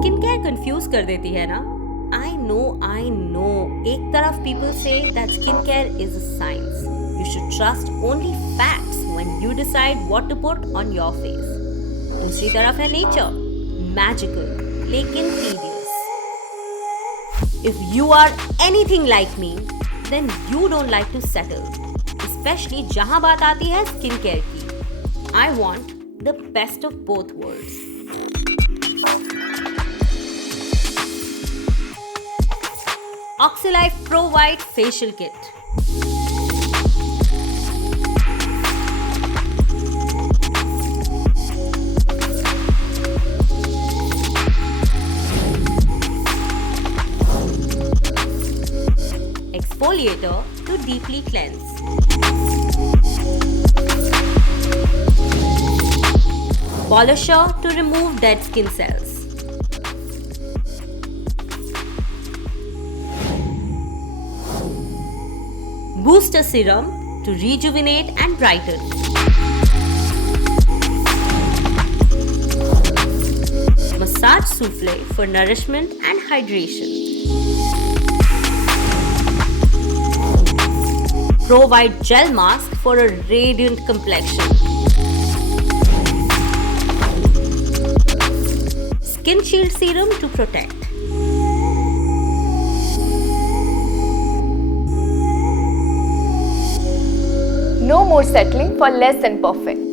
Skin care confuse कर देती है ना? I know. एक तरफ people say that skincare is a science. You should trust only facts when you decide what to put on your face. दूसरी तरफ है nature, magical, लेकिन tedious. If you are anything like me, then you don't like to settle. Especially जहाँ बात आती है skincare की. I want the best of both worlds. Oxylife Pro White Facial Kit. Exfoliator to deeply cleanse. Polisher to remove dead skin cells. Booster serum to rejuvenate and brighten. Massage souffle for nourishment and hydration. Pro White Gel Mask for a radiant complexion. Skin Shield Serum to protect. No more settling for less than perfect.